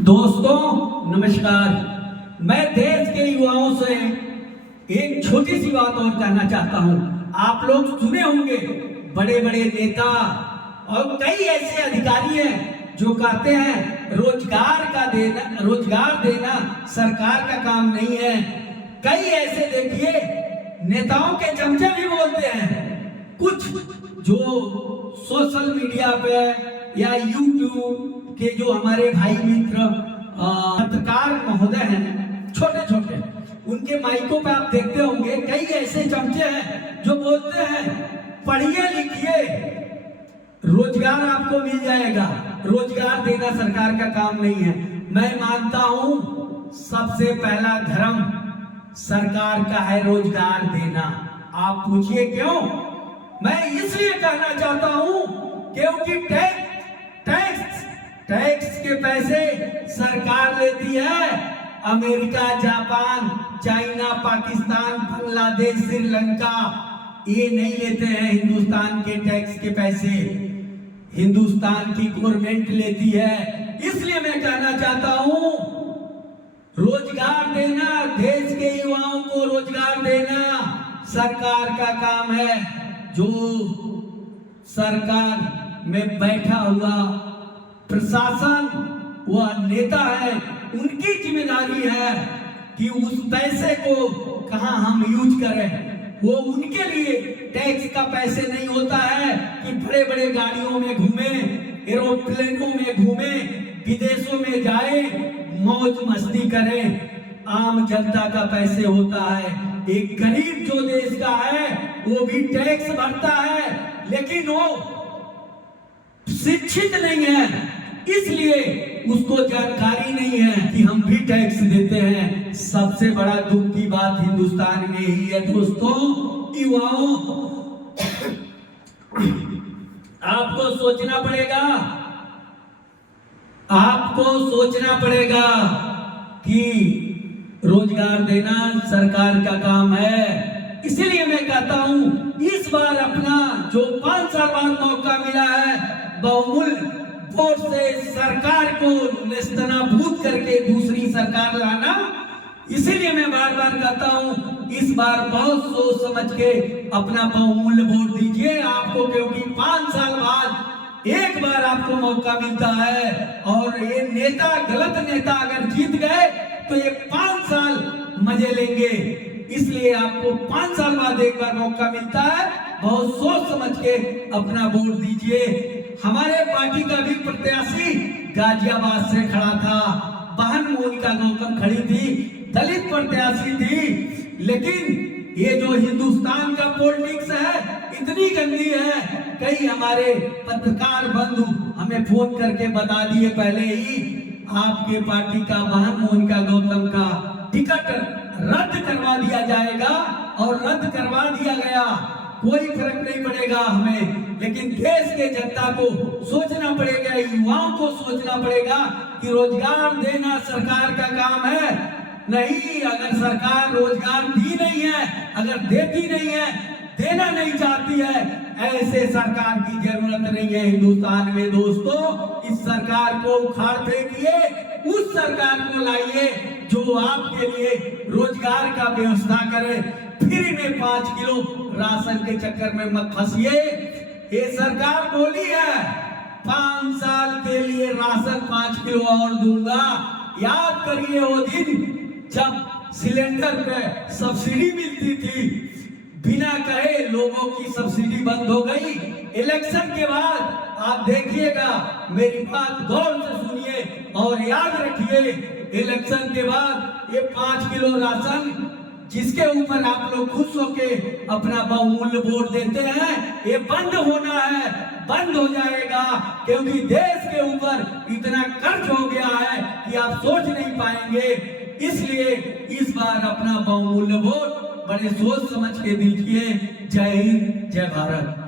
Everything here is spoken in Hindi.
दोस्तों नमस्कार। मैं देश के युवाओं से एक छोटी सी बात और कहना चाहता हूं। आप लोग सुने होंगे बड़े बड़े नेता और कई ऐसे अधिकारी हैं जो कहते हैं रोजगार देना सरकार का काम नहीं है। कई ऐसे देखिए नेताओं के चमचे भी बोलते हैं। कुछ जो सोशल मीडिया पे या यूट्यूब के जो हमारे भाई मित्र पत्रकार महोदय हैं छोटे छोटे, उनके माइकों पे आप देखते होंगे कई ऐसे चमचे हैं जो बोलते हैं पढ़िए लिखिए रोजगार आपको मिल जाएगा, रोजगार देना सरकार का काम नहीं है। मैं मानता हूं सबसे पहला धर्म सरकार का है रोजगार देना। आप पूछिए क्यों? मैं इसलिए कहना चाहता हूं क्योंकि टैक्स के पैसे सरकार लेती है। America, Japan, China, Pakistan, Bangladesh, Sri Lanka ये नहीं लेते हैं हिंदुस्तान के टैक्स के पैसे, हिंदुस्तान की गवर्नमेंट लेती है। इसलिए मैं कहना चाहता हूं रोजगार देना, देश के युवाओं को रोजगार देना सरकार का काम है। जो सरकार में बैठा हुआ प्रशासन व नेता है, उनकी जिम्मेदारी है कि उस पैसे को कहां हम यूज करें। वो उनके लिए टैक्स का पैसे नहीं होता है कि बड़े बड़े गाड़ियों में घूमे, एरोप्लेनों में घूमे, विदेशों में जाए, मौज मस्ती करें। आम जनता का पैसे होता है। एक गरीब जो देश का है वो भी टैक्स भरता है, लेकिन वो शिक्षित नहीं है, इसलिए उसको जानकारी नहीं है कि हम भी टैक्स देते हैं। सबसे बड़ा दुख की बात हिंदुस्तान में ही है दोस्तों। युवाओं आपको सोचना पड़ेगा कि रोजगार देना सरकार का काम है। इसीलिए मैं कहता हूं इस बार अपना जो 5 साल बाद मौका मिला है, बहुमूल्य वोट से सरकार को नेस्तनाबूद करके दूसरी सरकार लाना। इसीलिए मैं बार बार कहता हूं इस बार बहुत सोच समझ के अपना बहुमूल्य वोट दीजिए आपको, क्योंकि 5 साल बाद एक बार आपको मौका मिलता है। और ये नेता, गलत नेता अगर जीत गए तो ये 5 साल मजे लेंगे। इसलिए आपको 5 साल बाद एक बार मौका मिलता है, बहुत सोच समझ के अपना वोट दीजिए। हमारे पार्टी का भी प्रत्याशी गाजियाबाद से खड़ा था, बहन मोनिका गौतम खड़ी थी, दलित प्रत्याशी थी। लेकिन ये जो हिंदुस्तान का पॉलिटिक्स है इतनी गंदी है, कई हमारे पत्रकार बंधु हमें फोन करके बता दिए पहले ही आपके पार्टी का बहन मोनिका गौतम का टिकट रद्द करवा दिया जाएगा। और रद्द करवा दिया गया, कोई फर्क नहीं पड़ेगा हमें, लेकिन देश के जनता को सोचना पड़ेगा, युवाओं को सोचना पड़ेगा कि रोजगार देना सरकार का काम है। नहीं, अगर सरकार रोजगार दी नहीं है, अगर देती नहीं है, देना नहीं चाहती है, ऐसे सरकार की जरूरत नहीं है हिंदुस्तान में दोस्तों। इस सरकार को उखाड़ फेंकिए, उस सरकार को लाइए जो आपके लिए रोजगार का व्यवस्था करे। फ्री में 5 किलो राशन के चक्कर में मत फंसिए। ये सरकार बोली है 5 साल के लिए राशन 5 किलो और दूंगा। याद करिए वो दिन जब सिलेंडर पे सब्सिडी मिलती थी, बिना कहे लोगों की सब्सिडी बंद हो गई। इलेक्शन के बाद आप देखिएगा, मेरी बात गौर से सुनिए और याद रखिए, इलेक्शन के बाद ये 5 किलो राशन जिसके ऊपर आप लोग खुश होके अपना बहुमूल्य वोट देते हैं, ये बंद होना है, बंद हो जाएगा। क्योंकि देश के ऊपर इतना कर्ज हो गया है कि आप सोच नहीं पाएंगे। इसलिए इस बार अपना बहुमूल्य वोट बड़े सोच समझ के दीजिए। जय हिंद, जय भारत।